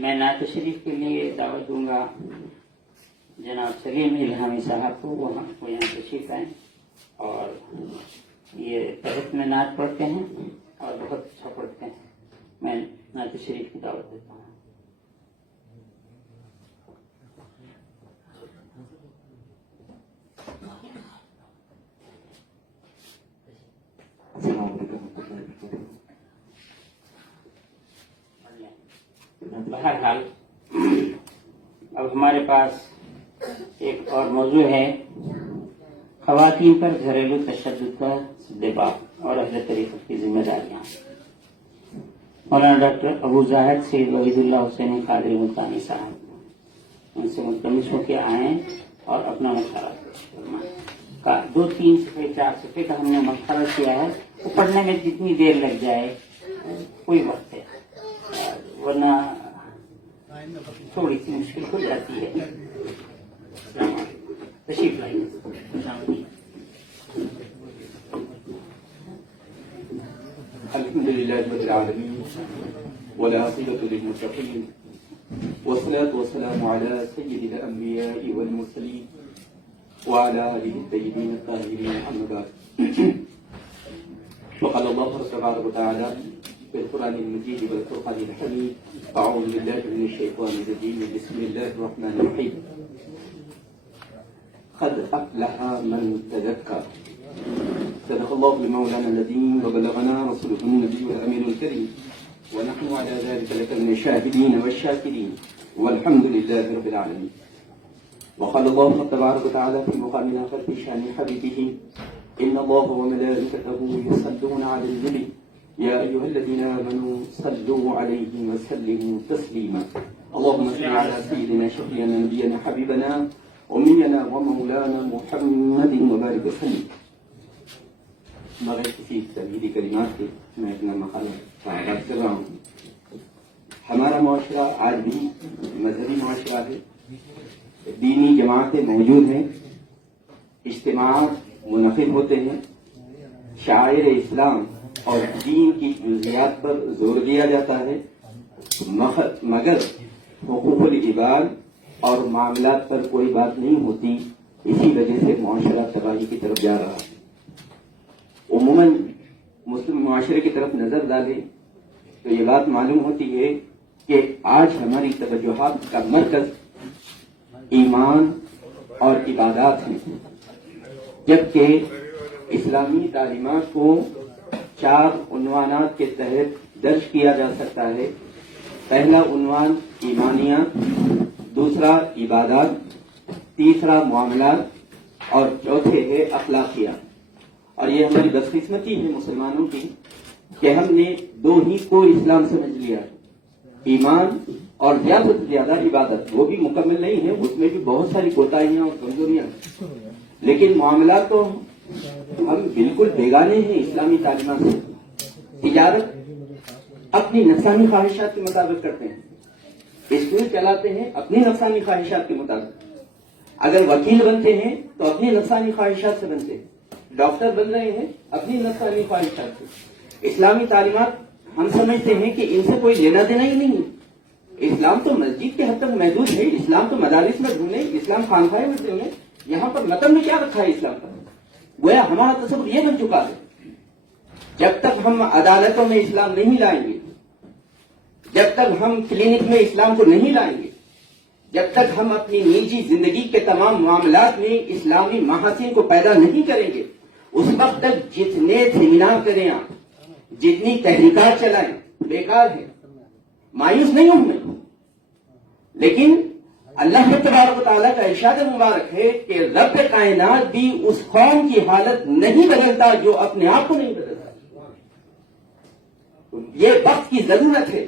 میں نعت شریف کے لیے دعوت دوں گا جناب سلیم الہامی صاحب کو، وہ یہاں تشریف آئیں اور یہ تحت میں نعت پڑھتے ہیں اور بہت اچھا پڑھتے ہیں. میں نعت شریف کی دعوت دیتا ہوں. بہرحال اب ہمارے پاس ایک اور موضوع ہے، خواتین پر گھریلو تشدد کا دباؤ اور اہل طریقت کی ذمہ داریاں. مولانا ڈاکٹر ابو زاہد سید وحید اللہ حسینی قادری ملتانی صاحب ان سے ملتمس ہو کے آئیں اور اپنا مشورہ فرمائیں. 2-3 صفحے 4 صفحے کا ہم نے مشورہ کیا ہے، وہ پڑھنے میں جتنی دیر لگ جائے کوئی وقت ہے، ورنہ تھوڑی سی مشکل ہو جاتی ہے. تشریف لائیے. الحمد لله رب العالمين والعاقبة للمتقين والصلاة والسلام على سيد الأنبياء والمرسلين وعلى آله الطيبين الطاهرين أما بعد. وقال الله تبارك وتعالى في القرآن المجيد والفرقان الحميد: أعوذ بالله من الشيطان الرجيم، بسم الله الرحمن الرحيم. قد أفلح من تزكى. صدق الله المولانا الذين وبلغنا رسوله النبي الأمين الكريم، ونحن على ذلك لمن الشاهدين والشاكرين، والحمد لله رب العالمين. وقال الله تبارك وتعالى في مقام آخر في شأن حبيبه: إن الله وملائكته يصلون على النبي يا أيها الذين آمنوا صلوا عليه وسلموا تسليما. اللهم صل على سيدنا شفيعنا نبينا حبيبنا أمينا ومولانا محمد وبارك وسلم. بغیر کسی تبدیلی کلمات کے میں اپنا مقالہ آغاز کر رہا ہوں. ہمارا معاشرہ آج بھی مذہبی معاشرہ ہے، دینی جماعتیں موجود ہیں، اجتماعات منعقد ہوتے ہیں، شاعر اسلام اور دین کی جزیات پر زور دیا جاتا ہے، مگر حقوق العباد اور معاملات پر کوئی بات نہیں ہوتی. اسی وجہ سے معاشرہ تباہی کی طرف جا رہا ہے. عموماً مسلم معاشرے کی طرف نظر ڈالیں تو یہ بات معلوم ہوتی ہے کہ آج ہماری توجہات کا مرکز ایمان اور عبادات ہیں، جبکہ اسلامی تعلیمات کو 4 عنوانات کے تحت درج کیا جا سکتا ہے. پہلا عنوان ایمانیات، دوسرا عبادات، تیسرا معاملات اور چوتھے ہے اخلاقیات. اور یہ ہماری بدقسمتی ہے مسلمانوں کی کہ ہم نے 2 ہی کو اسلام سمجھ لیا، ایمان اور زیادہ سے زیادہ عبادت. وہ بھی مکمل نہیں ہے، اس میں بھی بہت ساری کوتاہیاں اور کمزوریاں ہیں، لیکن معاملات تو ہم بالکل بیگانے ہیں اسلامی تعلیمات سے. تجارت اپنی نفسانی خواہشات کے مطابق کرتے ہیں، اسکول چلاتے ہیں اپنی نفسانی خواہشات کے مطابق، اگر وکیل بنتے ہیں تو اپنی نفسانی خواہشات سے بنتے ہیں، ڈاکٹر بن رہے ہیں اپنی نفسانی خواہشات سے. اسلامی تعلیمات ہم سمجھتے ہیں کہ ان سے کوئی لینا دینا ہی نہیں ہے. اسلام تو مسجد کے حد تک محدود ہے، اسلام تو مدارس میں ڈھونڈیں، اسلام خانقاہیں میں ڈھونڈیں. یہاں پر مطلب میں کیا رکھا ہے اسلام کا؟ گویا ہمارا تصور یہ بن چکا ہے، جب تک ہم عدالتوں میں اسلام نہیں لائیں گے، جب تک ہم کلینک میں اسلام کو نہیں لائیں گے، جب تک ہم اپنی نجی زندگی کے تمام معاملات میں اسلامی محاسن کو پیدا نہیں کریں گے، اس وقت تک جتنے سیمینار کریں آپ، جتنی تحریکات چلائیں، بیکار ہے. مایوس نہیں ہوں میں، لیکن اللہ تبارک و تعالیٰ کا ارشاد مبارک ہے کہ رب کائنات بھی اس قوم کی حالت نہیں بدلتا جو اپنے آپ کو نہیں بدلتا. یہ وقت کی ضرورت ہے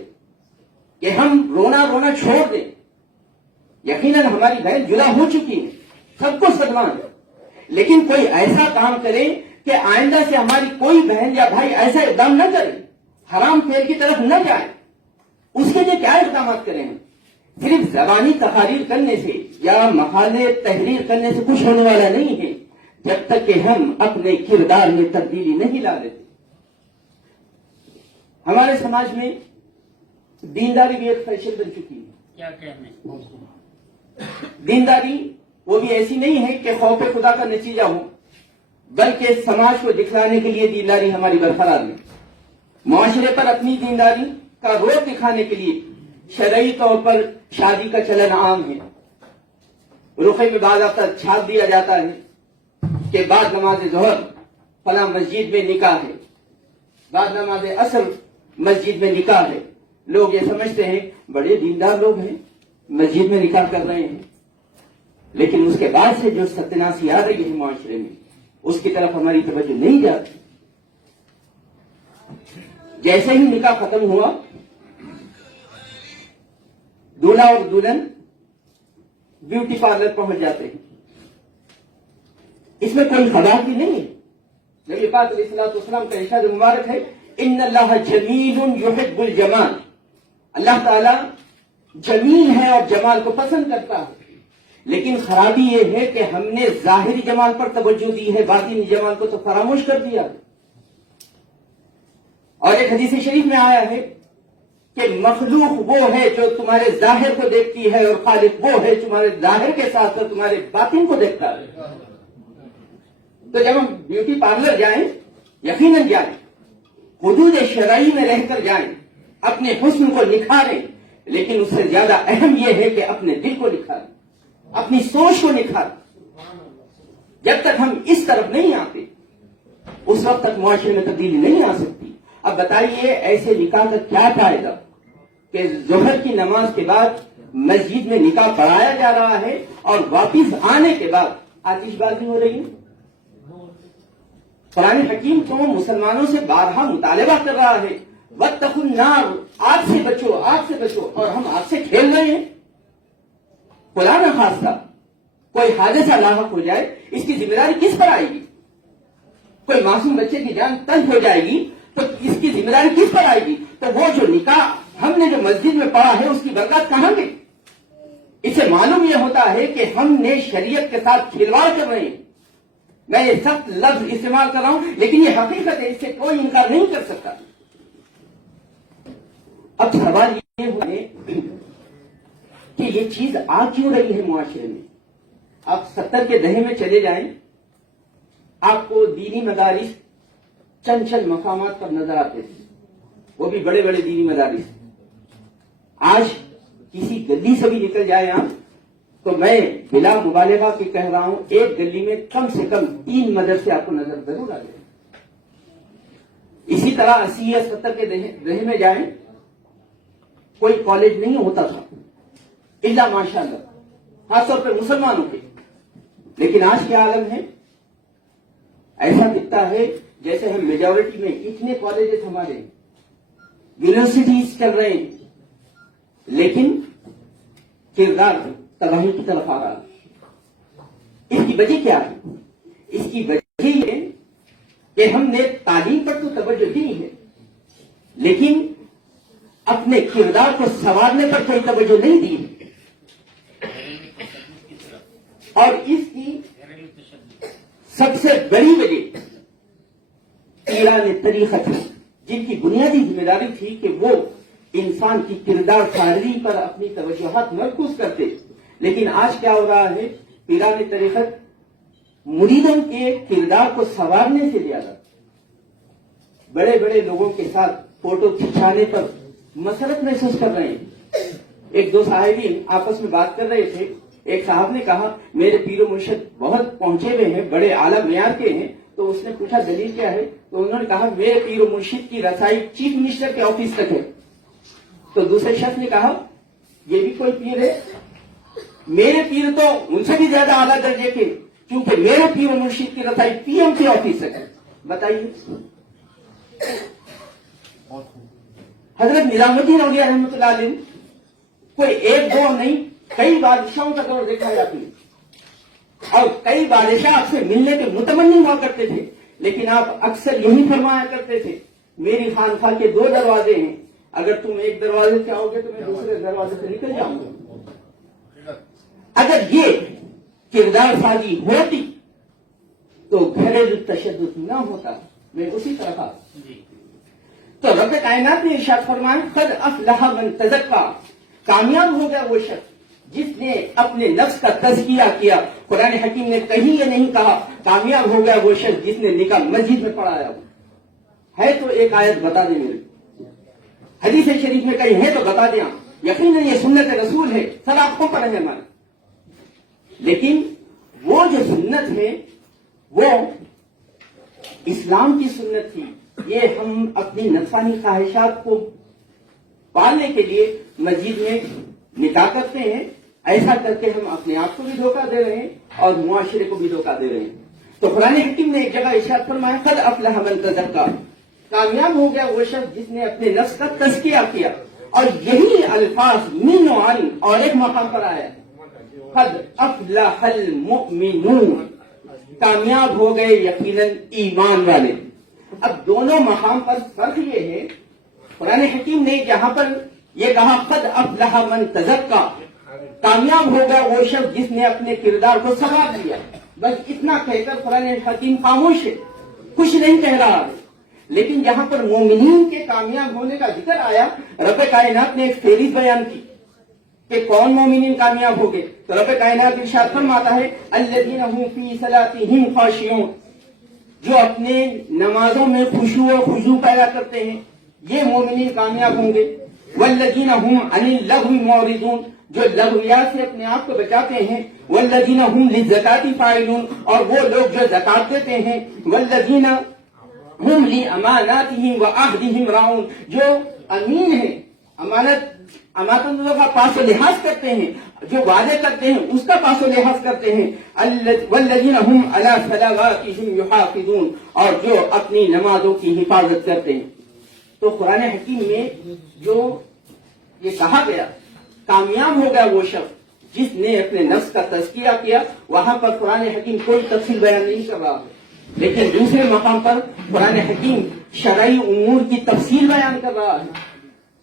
کہ ہم رونا چھوڑ دیں. یقیناً ہماری بہن جدا ہو چکی ہے، سب کو صدمہ ہے، لیکن کوئی ایسا کام کرے کہ آئندہ سے ہماری کوئی بہن یا بھائی ایسا اقدام نہ کرے، حرام کھیل کی طرف نہ جائے. اس کے لیے کیا اقدامات کریں؟ صرف زبانی تقاریر کرنے سے یا مقالے تحریر کرنے سے کچھ ہونے والا نہیں ہے، جب تک کہ ہم اپنے کردار میں تبدیلی نہیں لا لیتے. ہمارے سماج میں دینداری بھی ایک فیشن بن چکی ہے. کیا کہنے. دینداری وہ بھی ایسی نہیں ہے کہ خوف خدا کا نتیجہ ہو، بلکہ سماج کو دکھلانے کے لیے دینداری ہماری برقرار ہے. معاشرے پر اپنی دینداری کا روپ دکھانے کے لیے شرعی طور پر شادی کا چلن عام ہے. رخے میں بعض وقت چھاپ دیا جاتا ہے کہ بعد نماز ظہر فلاں مسجد میں نکاح ہے، بعد نماز عصر مسجد میں نکاح ہے. لوگ یہ سمجھتے ہیں بڑے دیندار لوگ ہیں، مسجد میں نکاح کر رہے ہیں، لیکن اس کے بعد سے جو ستناسی آ رہی ہے معاشرے میں اس کی طرف ہماری توجہ نہیں جاتی. جیسے ہی نکاح ختم ہوا، دولہا اور دلہن بیوٹی پارلر پہنچ جاتے ہیں. اس میں کوئی خبر بھی نہیں ہے. نبی پاک علیہ الصلوۃ والسلام کا ارشاد مبارک ہے، ان اللہ جمیل یحب الجمال. اللہ تعالی جمیل ہے اور جمال کو پسند کرتا ہے، لیکن خرابی یہ ہے کہ ہم نے ظاہری جمال پر توجہ دی ہے، باطنی جمال کو تو فراموش کر دیا. اور ایک حدیث شریف میں آیا ہے کہ مخلوق وہ ہے جو تمہارے ظاہر کو دیکھتی ہے اور خالق وہ ہے تمہارے ظاہر کے ساتھ ساتھ تمہارے باطن کو دیکھتا ہے. تو جب ہم بیوٹی پارلر جائیں، یقیناً جائیں، حدود شرعی میں رہ کر جائیں، اپنے حسن کو نکھاریں، لیکن اس سے زیادہ اہم یہ ہے کہ اپنے دل کو نکھاریں، اپنی سوچ کو نکھاریں. جب تک ہم اس طرف نہیں آتے اس وقت تک معاشرے میں تبدیلی نہیں آ سکتی. اب بتائیے ایسے نکاح کا کیا فائدہ کہ ظہر کی نماز کے بعد مسجد میں نکاح پڑھایا جا رہا ہے اور واپس آنے کے بعد آتش بازی ہو رہی ہے. قرآن حکیم تو مسلمانوں سے بارہا مطالبہ کر رہا ہے، واتقوا النار، آگ سے بچو، آگ سے بچو، اور ہم آگ سے کھیل رہے ہیں. خدا نہ خواستہ کوئی حادثہ لاحق ہو جائے، اس کی ذمہ داری کس پر آئے گی؟ کوئی معصوم بچے کی جان تلف ہو جائے گی تو اس کی ذمہ داری کس پر آئے گی؟ تو وہ جو نکاح ہم نے جو مسجد میں پڑھا ہے اس کی برکات کہاں گئی؟ اس سے معلوم یہ ہوتا ہے کہ ہم نے شریعت کے ساتھ کھلواڑ کر رہے ہیں. میں یہ سخت لفظ استعمال کر رہا ہوں لیکن یہ حقیقت ہے، اس سے کوئی انکار نہیں کر سکتا. اب سوال یہ ہے کہ یہ چیز آ کیوں رہی ہے معاشرے میں؟ آپ 70 کے دہے میں چلے جائیں، آپ کو دینی مدارس چند چند مقامات پر نظر آتے تھے، وہ بھی بڑے بڑے دینی مدارس. آج کسی گلی سے بھی نکل جائے آپ تو میں بلا مبالغہ کی کہہ رہا ہوں ایک گلی میں کم سے کم 3 مدرسے آپ کو نظر ضرور آ جائیں. اسی طرح 80 یا 70 کے دہے میں جائیں، کوئی کالج نہیں ہوتا تھا الا ماشاء اللہ، خاص طور پہ مسلمانوں کے. لیکن آج کیا عالم ہے؟ ایسا دکھتا ہے جیسے ہم میجورٹی میں اتنے کالجز ہمارے یونیورسٹیز چل رہے ہیں، لیکن کردار تباہی کی طرف آ رہا ہے. اس کی وجہ کیا ہے؟ اس کی وجہ یہ ہے کہ ہم نے تعلیم پر تو توجہ دی ہے، لیکن اپنے کردار کو سنوارنے پر کوئی توجہ نہیں دی. اور اس کی سب سے بڑی وجہ پیران طریقت ہے، جن کی بنیادی ذمہ داری تھی کہ وہ انسان کی کردار سازی پر اپنی توجہات مرکوز کرتے. لیکن آج کیا ہو رہا ہے؟ پیران طریقت مریدوں کے کردار کو سنوارنے سے زیادہ بڑے بڑے لوگوں کے ساتھ فوٹو کھنچانے پر مسرت محسوس کر رہے ہیں. ایک دو صاحبین آپس میں بات کر رہے تھے، ایک صاحب نے کہا میرے پیر و مرشد بہت پہنچے ہوئے ہیں، بڑے اعلیٰ معیار کے ہیں. تو اس نے پوچھا دلیل کیا ہے؟ تو انہوں نے کہا میرے پیر و مرشد کی رسائی چیف منسٹر کے آفس تک ہے. تو دوسرے شخص نے کہا یہ بھی کوئی پیر ہے؟ میرے پیر تو ان سے بھی زیادہ اعلیٰ درجے کے، کیونکہ میرے پیر و مرشد کی رسائی پی ایم کے آفس تک ہے. بتائیے. حضرت نظام الدین اولیاء رحمۃ اللہ علیہ کوئی ایک دو نہیں کئی بادشاہوں کا دور دیکھا ہے آپ نے، اور کئی بادشاہ آپ سے ملنے کے متمنی ہوا کرتے تھے، لیکن آپ اکثر یہی فرمایا کرتے تھے میری خانقاہ کے 2 دروازے ہیں، اگر تم ایک دروازے سے آؤ گے تو میں دوسرے دروازے سے نکل جاؤں گا. اگر یہ کردار سازی ہوتی تو گھریلو تشدد نہ ہوتا. میں اسی طرح تو رب کائنات نے ارشاد فرمایا قد افلح من تزکا، کامیاب ہو گیا وہ شخص جس نے اپنے نفس کا تزکیہ کیا۔ قرآن حکیم نے کہیں یہ نہیں کہا کامیاب ہو گیا وہ شخص جس نے نکاح مسجد میں پڑھایا ہے، تو ایک آیت بتا دیں میرے، حدیث شریف میں کہیں ہے تو بتا دیں، یقیناً یہ سنت رسول ہے، سب آنکھوں پر ہے ہمارے، لیکن وہ جو سنت ہے وہ اسلام کی سنت تھی۔ یہ ہم اپنی نفسانی خواہشات کو پالنے کے لیے مسجد میں نکاح کرتے ہیں، ایسا کر کے ہم اپنے آپ کو بھی دھوکہ دے رہے ہیں اور معاشرے کو بھی دھوکہ دے رہے ہیں۔ تو قرآن حکیم نے ایک جگہ ارشاد فرمایا قد افلح من تزکا، کامیاب ہو گیا وہ شخص جس نے اپنے نفس کا تزکیہ کیا، اور یہی الفاظ من و عن اور ایک مقام پر آیا قد افلح المؤمنون، کامیاب ہو گئے یقیناً ایمان والے۔ اب دونوں مقام پر فرق یہ ہے، قرآن حکیم نے جہاں پر یہ کہا قد افلح من تزکا، کامیاب ہو گیا وہ شخص جس نے اپنے کردار کو سنوار دیا، بس اتنا کہہ کر قرآن حکیم خاموش ہے، کچھ نہیں کہہ رہا ہے۔ لیکن جہاں پر مومنین کے کامیاب ہونے کا ذکر آیا، رب کائنات نے ایک فہرست بیان کی کہ کون مومنین کامیاب ہو گئے، تو رب کائنات ارشاد فرماتا ہے الذین هم فی صلاتہم خاشعون، جو اپنے نمازوں میں خشوع و خضوع پیدا کرتے ہیں، یہ مومنین کامیاب ہوں گے۔ والذین هم عن اللغو معرضون، جو لغویات سے اپنے آپ کو بچاتے ہیں۔ والذین هم للزکاۃ فاعلون، اور وہ لوگ جو زکات دیتے ہیں۔ والذین هم لاماناتهم وعہدهم راعون، جو امین ہیں، امانتوں کا پاس و لحاظ کرتے ہیں، جو وعدے کرتے ہیں اس کا پاس و لحاظ کرتے ہیں۔ والذین هم علی صلواتهم یحافظون، اور جو اپنی نمازوں کی حفاظت کرتے ہیں۔ تو قرآن حکیم میں جو یہ کہا گیا کامیاب ہو گیا وہ شخص جس نے اپنے نفس کا تزکیہ کیا، وہاں پر قرآن حکیم کوئی تفصیل بیان نہیں کر رہا ہے، لیکن دوسرے مقام پر قرآن حکیم شرعی امور کی تفصیل بیان کر رہا ہے۔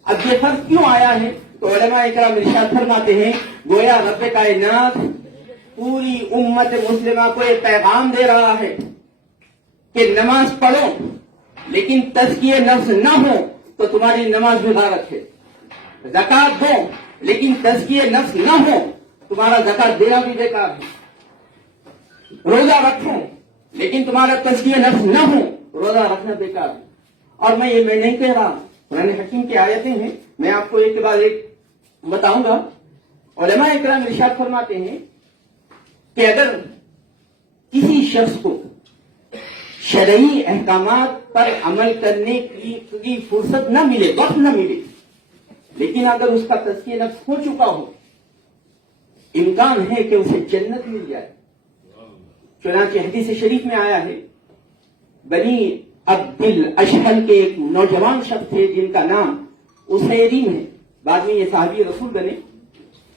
اب یہ فرق کیوں آیا ہے؟ تو علماء اکرام ارشاد فرماتے ہیں گویا رب کائنات پوری امت مسلمہ کو یہ پیغام دے رہا ہے کہ نماز پڑھو لیکن تزکیہ نفس نہ ہو تو تمہاری نماز بھی غارت ہے، زکات دو لیکن تزکیہ نفس نہ ہو تمہارا زکات دینا بھی بیکار ہے، روزہ رکھو لیکن تمہارا تزکیہ نفس نہ ہو روزہ رکھنا بیکار ہے۔ اور میں نہیں کہہ رہا، قرآن حکیم کی آیتیں ہیں، میں آپ کو ایک کے بعد ایک بتاؤں گا۔ علماء اکرام ارشاد فرماتے ہیں کہ اگر کسی شخص کو شرعی احکامات پر عمل کرنے کی فرصت نہ ملے، وقت نہ ملے، لیکن اگر اس کا تزکیہ نفس ہو چکا ہو، امکان ہے کہ اسے جنت مل جائے۔ چنانچہ حدیث شریف میں آیا ہے، بنی عبد الاشہل کے ایک نوجوان شخص تھے جن کا نام اسیرین ہے، بعد میں یہ صحابی رسول بنے،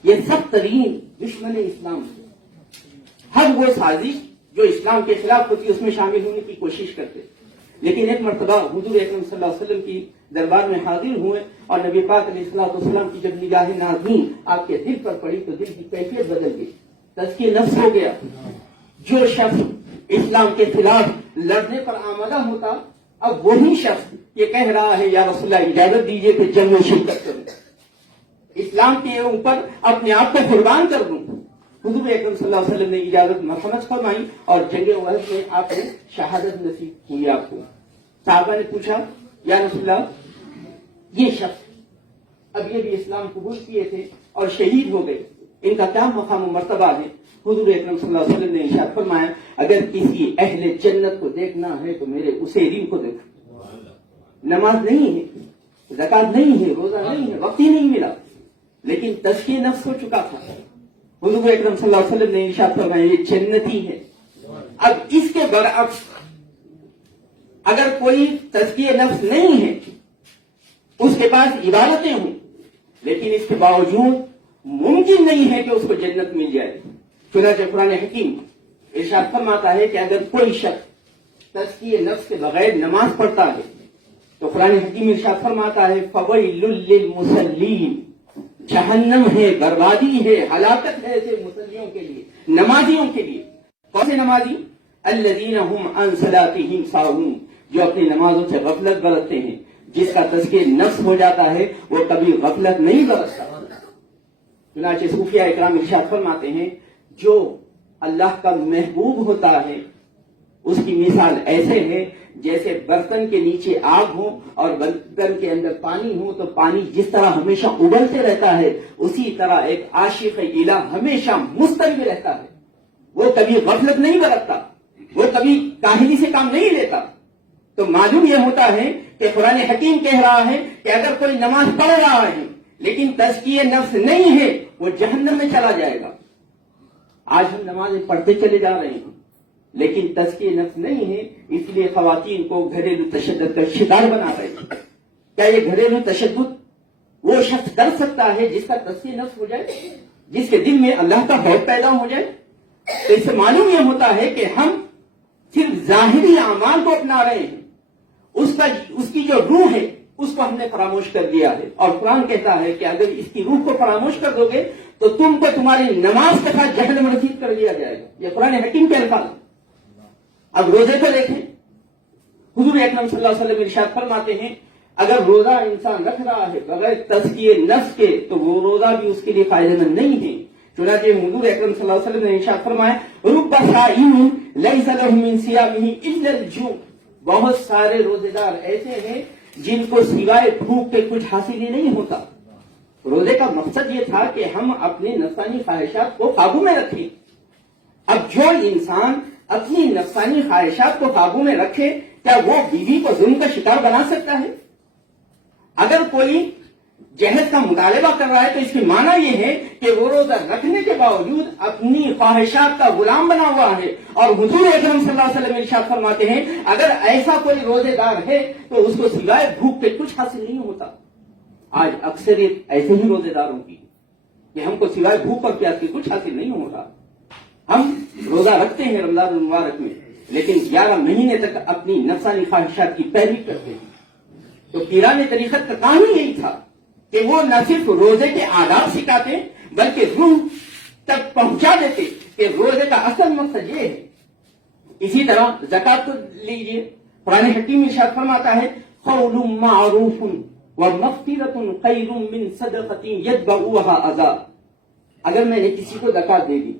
یہ سخت ترین دشمن اسلام تھے، ہر وہ سازش جو اسلام کے خلاف ہوتی اس میں شامل ہونے کی کوشش کرتے، لیکن ایک مرتبہ حضور اکرم صلی اللہ علیہ وسلم کی دربار میں حاضر ہوئے اور نبی پاک علیہ السلام کی جب نگاہ ناظرین آپ کے دل پر پڑی تو دل کی کیفیت بدل گئی، تزکیہ نفس ہو گیا۔ جو شخص اسلام کے خلاف لڑنے پر آمادہ ہوتا، اب وہی شخص یہ کہہ رہا ہے یا رسول اللہ اجازت دیجیے کہ جنگ میں شرکت کروں، اسلام کے اوپر اپنے آپ کو قربان کر دوں۔ حضور اکرم صلی اللہ علیہ وسلم نے اجازت مرحمت فرمائی اور جنگ احد میں آپ کو شہادت نصیب ہوئی۔ آپ کو صحابہ نے پوچھا یا رسول اللہ یہ شخص اب یہ بھی اسلام قبول کیے تھے اور شہید ہو گئے، ان کا کیا مقام و مرتبہ ہے؟ حضور اکرم صلی اللہ علیہ وسلم نے ارشاد فرمایا اگر کسی اہل جنت کو دیکھنا ہے تو میرے اسیرین کو دیکھو، نماز نہیں ہے، زکات نہیں ہے، روزہ نہیں ہے، وقت ہی نہیں ملا، لیکن تزکیہ نفس ہو چکا تھا۔ حضور اکرم صلی اللہ علیہ وسلم نے ارشاد فرمایا یہ جنتی ہے۔ اب اس کے برعکس اگر کوئی تزکیہ نفس نہیں ہے، اس کے پاس عبادتیں ہوں لیکن اس کے باوجود ممکن نہیں ہے کہ اس کو جنت مل جائے۔ چنانچہ قرآن حکیم ارشاد فرماتا ہے کہ اگر کوئی شخص تزکیہ نفس کے بغیر نماز پڑھتا ہے تو قرآن حکیم ارشاد فرماتا ہے فویل للمصلین، جہنم ہے، بربادی ہے، ہلاکت ہے ایسے مصلیوں کے لیے، نمازیوں کے لیے۔ کون سے نمازی؟ الذین هم عن صلاتهم ساہون، جو اپنی نمازوں سے غفلت برتتے ہیں۔ جس کا تزکیہ نفس ہو جاتا ہے وہ کبھی غفلت نہیں برتتا. چنانچہ صوفیہ اکرام ارشاد فرماتے ہیں جو اللہ کا محبوب ہوتا ہے اس کی مثال ایسے ہے جیسے برتن کے نیچے آگ ہو اور برتن کے اندر پانی ہو، تو پانی جس طرح ہمیشہ ابلتے رہتا ہے اسی طرح ایک عاشق الہ ہمیشہ مضطرب رہتا ہے. وہ کبھی غفلت نہیں برتتا، وہ کبھی کاہلی سے کام نہیں لیتا. تو معلوم یہ ہوتا ہے کہ قرآن حکیم کہہ رہا ہے کہ اگر کوئی نماز پڑھ رہا ہے لیکن تزکیہ نفس نہیں ہے وہ جہنم میں چلا جائے گا. آج ہم نمازیں پڑھتے چلے جا رہے ہیں لیکن تزکیہ نفس نہیں ہے، اس لیے خواتین کو گھریلو تشدد کا شکار بنا رہے ہیں. کیا یہ گھریلو تشدد وہ شخص کر سکتا ہے جس کا تزکیہ نفس ہو جائے، جس کے دل میں اللہ کا خوف پیدا ہو جائے؟ تو اس سے معلوم یہ ہوتا ہے کہ ہم صرف ظاہری اعمال کو اپنا رہے ہیں، اس کی جو روح ہے اس کو ہم نے فراموش کر دیا ہے. اور قرآن کہتا ہے کہ اگر اس کی روح کو فراموش کر دو گے تو تم کو تمہاری نماز کے ساتھ جہنم رسید کر دیا جائے گا. یہ قرآن حکیم کے الفاظ. اب روزے کو دیکھیں، حضور اکرم صلی اللہ علیہ وسلم ارشاد فرماتے ہیں اگر روزہ انسان رکھ رہا ہے بغیر تزکیہ نفس کے تو وہ روزہ بھی اس کے لیے فائدہ مند نہیں ہے. چنانچہ حضور اکرم صلی اللہ علیہ وسلم نے ارشاد فرمایا رب صائم لیس له من صیامه الا الجوع. بہت سارے روزے دار ایسے ہیں جن کو سوائے بھوک کے کچھ حاصل ہی نہیں ہوتا. روزے کا مقصد یہ تھا کہ ہم اپنے نفسانی خواہشات کو قابو میں رکھیں. اب جو انسان اپنی نفسانی خواہشات کو قابو میں رکھے کیا وہ بیوی کو ظلم کا شکار بنا سکتا ہے؟ اگر کوئی جہد کا مطالبہ کر رہا ہے تو اس کی معنی یہ ہے کہ وہ روزہ رکھنے کے باوجود اپنی خواہشات کا غلام بنا ہوا ہے. اور حضور اکرم صلی اللہ علیہ وسلم ارشاد فرماتے ہیں اگر ایسا کوئی روزے دار ہے تو اس کو سوائے بھوک کے کچھ حاصل نہیں ہوتا. آج اکثریت ایسے ہی روزے داروں کی کہ ہم کو سوائے بھوک اور پیاس کے کچھ حاصل نہیں ہوتا. ہم روزہ رکھتے ہیں رمضان المبارک میں لیکن 11 مہینے تک اپنی نفسانی خواہشات کی پیروی کرتے ہیں. تو پیران طریقت کا کام ہی یہی تھا کہ وہ نہ صرف روزے کے آداب سکھاتے بلکہ روح تک پہنچا دیتے کہ روزے کا اصل مقصد یہ ہے. اسی طرح زکات کو لیجیے، قرآن حکیم ارشاد فرماتا ہے قول معروف ومغفرۃ خیر من صدقۃ یتبعها اذى. اگر میں نے کسی کو زکات دے دی،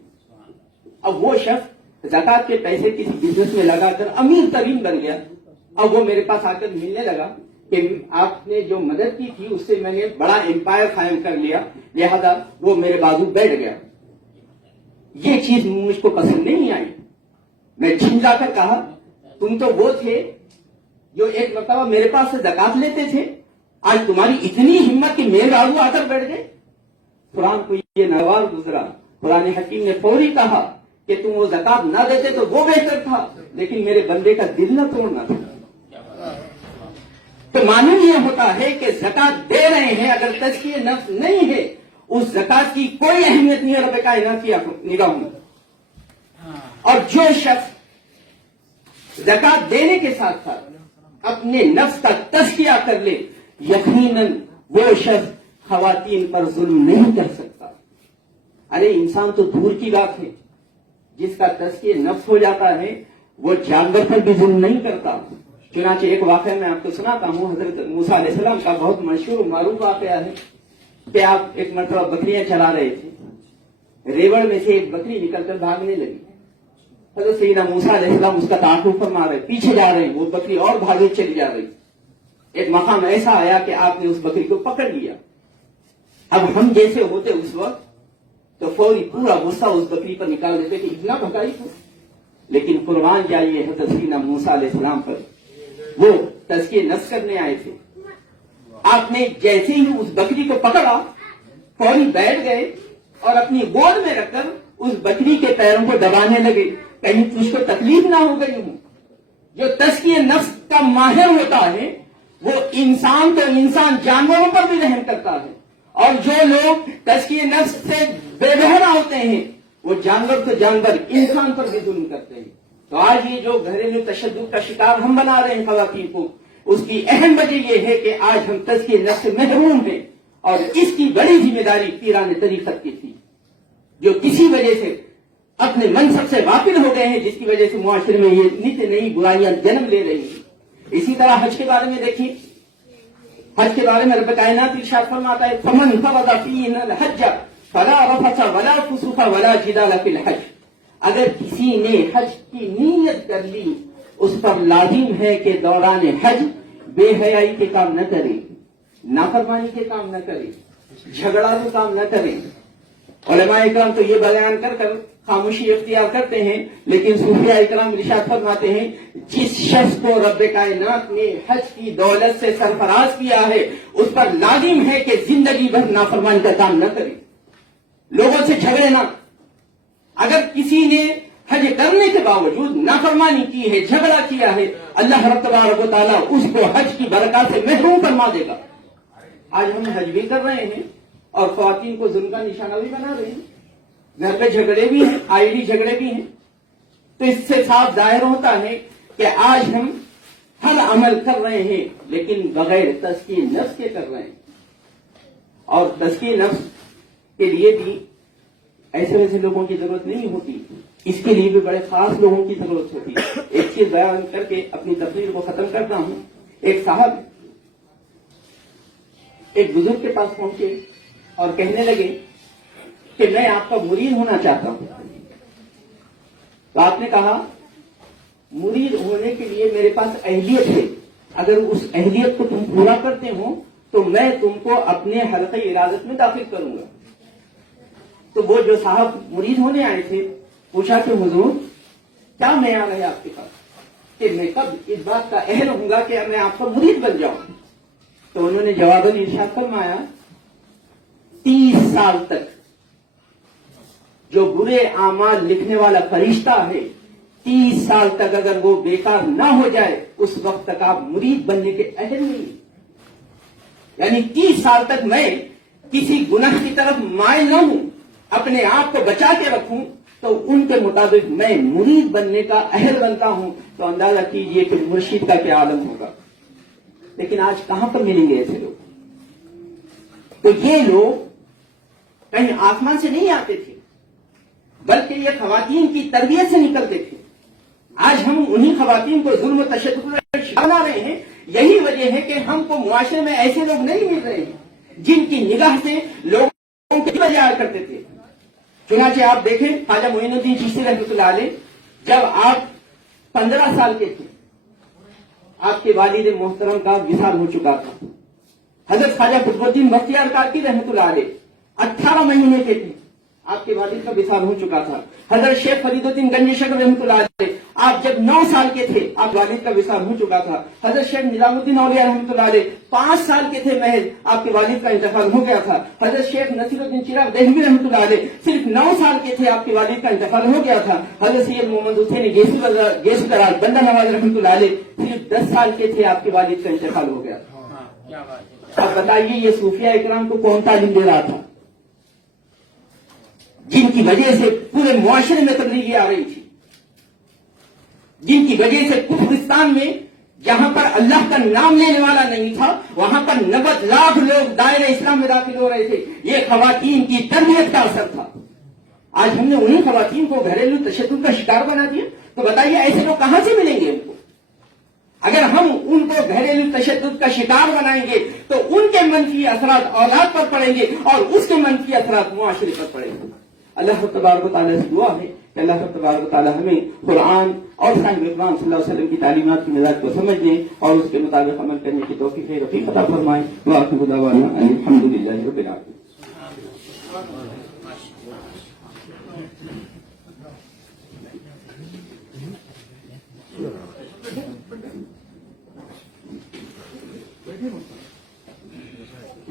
اب وہ شخص زکات کے پیسے کسی بزنس میں لگا کر امیر ترین بن گیا، اب وہ میرے پاس آ کر ملنے لگا کہ آپ نے جو مدد کی تھی اس سے میں نے بڑا امپائر قائم کر لیا، لہذا وہ میرے بازو بیٹھ گیا. یہ چیز مجھ کو پسند نہیں آئی. میں جھنجھا کر کہا تم تو وہ تھے جو ایک مرتبہ میرے پاس سے زکات لیتے تھے، آج تمہاری اتنی ہمت کہ میرے بازو آ کر بیٹھ گئے. قرآن کو یہ نوار گزرا. قرآن حکیم نے فوری کہا کہ تم وہ زکات نہ دیتے تو وہ بہتر تھا لیکن میرے بندے کا دل نہ توڑنا تھا. تو معلوم یہ ہوتا ہے کہ زکات دے رہے ہیں اگر تزکیہ نفس نہیں ہے اس زکات کی کوئی اہمیت نہیں ہے رب کائنات کی نگاہوں میں. اور جو شخص زکات دینے کے ساتھ ساتھ اپنے نفس کا تزکیہ کر لے یقیناً وہ شخص خواتین پر ظلم نہیں کر سکتا. ارے انسان تو دور کی بات ہے، جس کا تزکیہ نفس ہو جاتا ہے وہ جانور پر بھی ظلم نہیں کرتا. چنانچہ ایک واقعہ میں آپ کو سناتا ہوں. حضرت موسیٰ علیہ السلام کا بہت مشہور و معروف واقعہ ہے کہ آپ ایک مرتبہ بکریاں چلا رہے تھے، ریوڑ میں سے ایک بکری نکل کر بھاگنے لگی. حضرت سیدنا موسیٰ علیہ السلام اس کا تعاقب فرما رہے، پیچھے جا رہے ہیں، وہ بکری اور بھاگے چلی جا رہی. ایک مقام ایسا آیا کہ آپ نے اس بکری کو پکڑ لیا. اب ہم جیسے ہوتے اس وقت تو فوری پورا غصہ اس بکری پر نکال دیتے کہ اتنا بھگائی تھا. لیکن قربان جائیے حضرت سیدنا موسیٰ علیہ السلام پر وہ تزکیہ نفس کرنے آئے تھے. آپ نے جیسے ہی اس بکری کو پکڑا فوری بیٹھ گئے اور اپنی گود میں رکھ کر اس بکری کے پیروں کو دبانے لگے کہیں تجھ کو تکلیف نہ ہو گئی ہوں. جو تزکیہ نفس کا ماہر ہوتا ہے وہ انسان تو انسان جانوروں پر بھی رحم کرتا ہے، اور جو لوگ تزکیہ نفس سے بے بہرا ہوتے ہیں وہ جانور تو جانور انسان پر بھی ظلم کرتے ہیں. تو آج یہ جو گھریلو تشدد کا شکار ہم بنا رہے ہیں خواتین کو، اس کی اہم وجہ یہ ہے کہ آج ہم تزکیہ نفس سے محروم ہیں. اور اس کی بڑی ذمہ داری پیران طریقت کی تھی جو کسی وجہ سے اپنے منصب سے غافل ہو گئے ہیں، جس کی وجہ سے معاشرے میں یہ نت نئی برائیاں جنم لے رہی ہیں. اسی طرح حج کے بارے میں دیکھیں، حج کے بارے میں رب کائنات ارشاد فرماتا ہے فمن فرض فیہ الحج فلا رفث ولا فسوق ولا جدال فی الحج، اگر کسی نے حج کی نیت کر لی اس پر لازم ہے کہ دوران حج بے حیائی کے کام نہ کرے، نافرمانی کے کام نہ کرے، جھگڑا کے کام نہ کرے۔ علماء اکرام تو یہ بیان کر کر خاموشی اختیار کرتے ہیں، لیکن صوفیاء اکرام ارشاد فرماتے ہیں جس شخص کو رب کائنات نے حج کی دولت سے سرفراز کیا ہے اس پر لازم ہے کہ زندگی بھر نافرمانی کا کام نہ کرے، لوگوں سے جھگڑے نہ۔ اگر کسی نے حج کرنے کے باوجود نافرمانی کی ہے، جھگڑا کیا ہے، اللہ رب تبارک و تعالیٰ اس کو حج کی برکات سے محروم فرما دے گا۔ آج ہم حج بھی کر رہے ہیں اور خواتین کو ظلم کا نشانہ بھی بنا رہے ہیں، گھر پہ جھگڑے بھی ہیں، آئی ڈی جھگڑے بھی ہیں، تو اس سے صاف ظاہر ہوتا ہے کہ آج ہم ہر عمل کر رہے ہیں لیکن بغیر تزکیہ نفس کے کر رہے ہیں، اور تزکیہ نفس کے لیے بھی ایسے ویسے لوگوں کی ضرورت نہیں ہوتی، اس کے لیے بھی بڑے خاص لوگوں کی ضرورت ہوتی ہے۔ ایک چیز بیان کر کے اپنی تقریر کو ختم کرتا ہوں۔ ایک صاحب ایک بزرگ کے پاس پہنچے اور کہنے لگے کہ میں آپ کا مرید ہونا چاہتا ہوں۔ تو آپ نے کہا مرید ہونے کے لیے میرے پاس اہلیت ہے، اگر اس اہلیت کو تم پورا کرتے ہو تو میں تم کو اپنے حلقہ ارادت میں داخل کروں گا۔ تو وہ جو صاحب مرید ہونے آئے تھے پوچھا کہ حضور کیا معیار ہے آپ کے پاس کہ میں کب اس بات کا اہل ہوں گا کہ میں آپ کا مرید بن جاؤں؟ تو انہوں نے جواباً ارشاد فرمایا 30 سال تک جو برے اعمال لکھنے والا فرشتہ ہے 30 سال تک اگر وہ بیکار نہ ہو جائے اس وقت تک آپ مرید بننے کے اہل نہیں۔ یعنی 30 سال تک میں کسی گناہ کی طرف مائل نہ ہوں، اپنے آپ کو بچا کے رکھوں، تو ان کے مطابق میں مرید بننے کا اہل بنتا ہوں۔ تو اندازہ کیجئے کہ مرشد کا کیا عالم ہوگا۔ لیکن آج کہاں پر ملیں گے ایسے لوگ؟ تو یہ لوگ کہیں آسمان سے نہیں آتے تھے بلکہ یہ خواتین کی تربیت سے نکلتے تھے۔ آج ہم انہی خواتین کو ظلم و تشدد بنا رہے ہیں۔ یہی وجہ ہے کہ ہم کو معاشرے میں ایسے لوگ نہیں مل رہے ہیں جن کی نگاہ سے لوگوں کو بجایا کرتے تھے۔ چنانچہ آپ دیکھیں خواجہ معین الدین چشتی رحمۃ اللہ علیہ، جب آپ 15 سال کے تھے آپ کے والد محترم کا وصال ہو چکا تھا۔ حضرت خواجہ قطب الدین بختیار کاکی رحمۃ اللہ علیہ 18 مہینے کے تھے آپ کے والد کا وصال ہو چکا تھا۔ حضرت شیخ فرید الدین گنج شکر رحمۃ اللہ علیہ آپ جب 9 سال کے تھے آپ والد کا وصال ہو چکا تھا۔ حضرت شیخ نظام الدین اولیاء رحمۃ اللہ علیہ 5 سال کے تھے محض آپ کے والد کا انتقال ہو گیا تھا۔ حضرت شیخ نصیر الدین چراغ دہلوی رحمۃ اللہ علیہ صرف 9 سال کے تھے آپ کے والد کا انتقال ہو گیا تھا۔ حضرت سید محمد حسین گیسو دراز بندہ نواز رحمۃ اللہ علیہ صرف 10 سال کے تھے آپ کے والد کا انتقال ہو گیا تھا۔ اب بتائیے یہ صوفیاء اکرام کو کون تعلیم دے رہا تھا جن کی وجہ سے پورے معاشرے میں تبلیغی آ رہی تھی، جن کی وجہ سے کفرستان میں جہاں پر اللہ کا نام لینے والا نہیں تھا وہاں پر 90 لاکھ لوگ دائرہ اسلام میں داخل ہو رہے تھے۔ یہ خواتین کی تربیت کا اثر تھا۔ آج ہم نے انہی خواتین کو گھریلو تشدد کا شکار بنا دیا، تو بتائیے ایسے لوگ کہاں سے ملیں گے ان کو؟ اگر ہم ان کو گھریلو تشدد کا شکار بنائیں گے تو ان کے منفی اثرات اولاد پر پڑیں گے اور اس کے منفی اثرات معاشرے پر پڑیں گے۔ اللہ تبارک و تعالیٰ سے دعا ہے کہ اللہ تبارک و تعالیٰ ہمیں قرآن اور صاحب اکرام صلی اللہ علیہ وسلم کی تعلیمات کی مزاج کو سمجھنے اور اس کے مطابق عمل کرنے کی توفیق رفیق عطا فرمائے۔ وآخر دعوانا ان الحمد للہ رب العالمین۔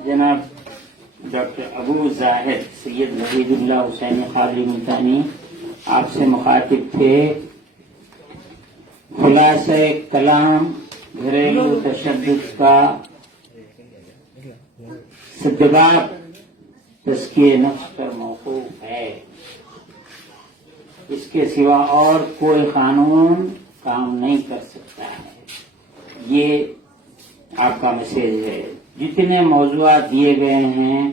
جناب ڈاکٹر ابو زاہد سید وحید اللہ حسین قادری ملتانی آپ سے مخاطب تھے۔ خلاصہ کلام گھریلو تشدد کا سدباب تزکیہ نفس پر موقوف ہے، اس کے سوا اور کوئی قانون کام نہیں کر سکتا ہے۔ یہ آپ کا میسج ہے۔ جتنے موضوعات دیے گئے ہیں